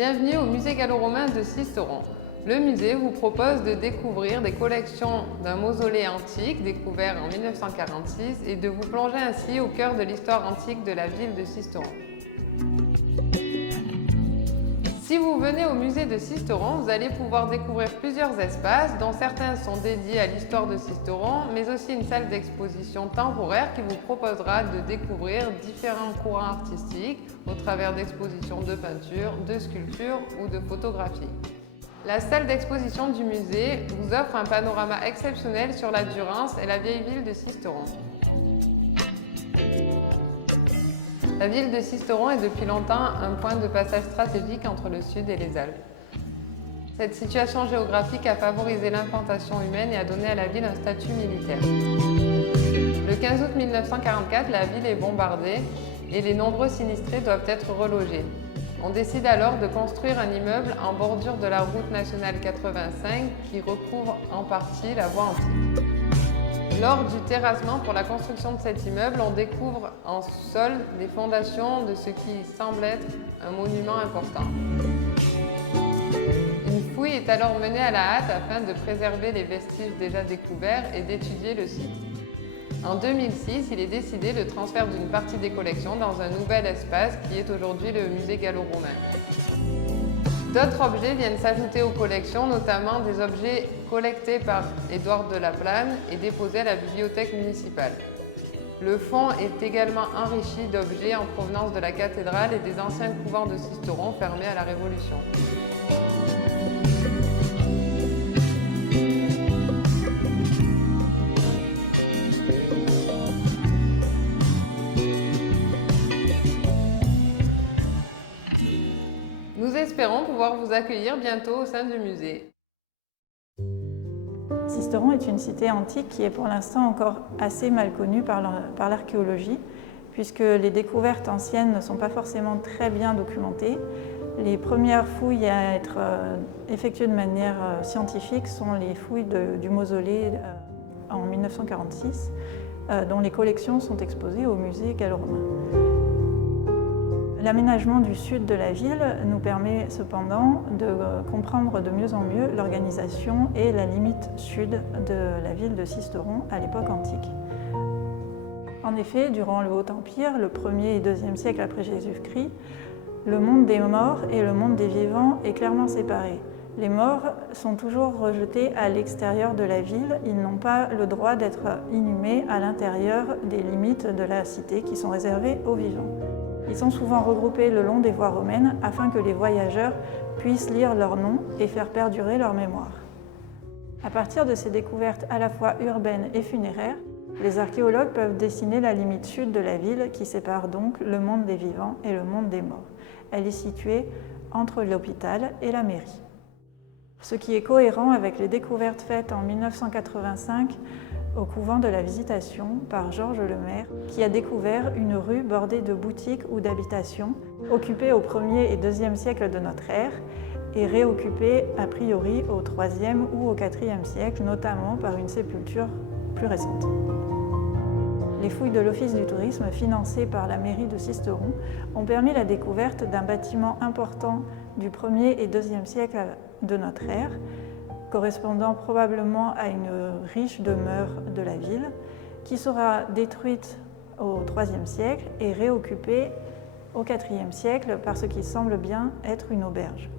Bienvenue au musée gallo-romain de Sisteron. Le musée vous propose de découvrir des collections d'un mausolée antique découvert en 1946 et de vous plonger ainsi au cœur de l'histoire antique de la ville de Sisteron. Si vous venez au musée de Sisteron, vous allez pouvoir découvrir plusieurs espaces, dont certains sont dédiés à l'histoire de Sisteron, mais aussi une salle d'exposition temporaire qui vous proposera de découvrir différents courants artistiques au travers d'expositions de peinture, de sculpture ou de photographie. La salle d'exposition du musée vous offre un panorama exceptionnel sur la Durance et la vieille ville de Sisteron. La ville de Sisteron est depuis longtemps un point de passage stratégique entre le sud et les Alpes. Cette situation géographique a favorisé l'implantation humaine et a donné à la ville un statut militaire. Le 15 août 1944, la ville est bombardée et les nombreux sinistrés doivent être relogés. On décide alors de construire un immeuble en bordure de la route nationale 85 qui recouvre en partie la voie antique. Lors du terrassement pour la construction de cet immeuble, on découvre en sous-sol les fondations de ce qui semble être un monument important. Une fouille est alors menée à la hâte afin de préserver les vestiges déjà découverts et d'étudier le site. En 2006, il est décidé le transfert d'une partie des collections dans un nouvel espace qui est aujourd'hui le musée gallo-romain. D'autres objets viennent s'ajouter aux collections, notamment des objets collectés par Édouard de la Plane et déposés à la bibliothèque municipale. Le fond est également enrichi d'objets en provenance de la cathédrale et des anciens couvents de Sisteron fermés à la Révolution. Nous espérons pouvoir vous accueillir bientôt au sein du musée. Sisteron est une cité antique qui est pour l'instant encore assez mal connue par l'archéologie, puisque les découvertes anciennes ne sont pas forcément très bien documentées. Les premières fouilles à être effectuées de manière scientifique sont les fouilles du mausolée en 1946, dont les collections sont exposées au musée gallo-romain. L'aménagement du sud de la ville nous permet cependant de comprendre de mieux en mieux l'organisation et la limite sud de la ville de Sisteron à l'époque antique. En effet, durant le Haut-Empire, le 1er et 2e siècle après Jésus-Christ, le monde des morts et le monde des vivants est clairement séparé. Les morts sont toujours rejetés à l'extérieur de la ville, ils n'ont pas le droit d'être inhumés à l'intérieur des limites de la cité qui sont réservées aux vivants. Ils sont souvent regroupés le long des voies romaines afin que les voyageurs puissent lire leur nom et faire perdurer leur mémoire. À partir de ces découvertes à la fois urbaines et funéraires, les archéologues peuvent dessiner la limite sud de la ville qui sépare donc le monde des vivants et le monde des morts. Elle est située entre l'hôpital et la mairie. Ce qui est cohérent avec les découvertes faites en 1985 au couvent de la Visitation par Georges Lemaire, qui a découvert une rue bordée de boutiques ou d'habitations, occupée au 1er et 2e siècle de notre ère et réoccupée a priori au 3e ou au 4e siècle, notamment par une sépulture plus récente. Les fouilles de l'Office du tourisme financées par la mairie de Sisteron ont permis la découverte d'un bâtiment important du 1er et 2e siècle de notre ère, correspondant probablement à une riche demeure de la ville, qui sera détruite au IIIe siècle et réoccupée au IVe siècle par ce qui semble bien être une auberge.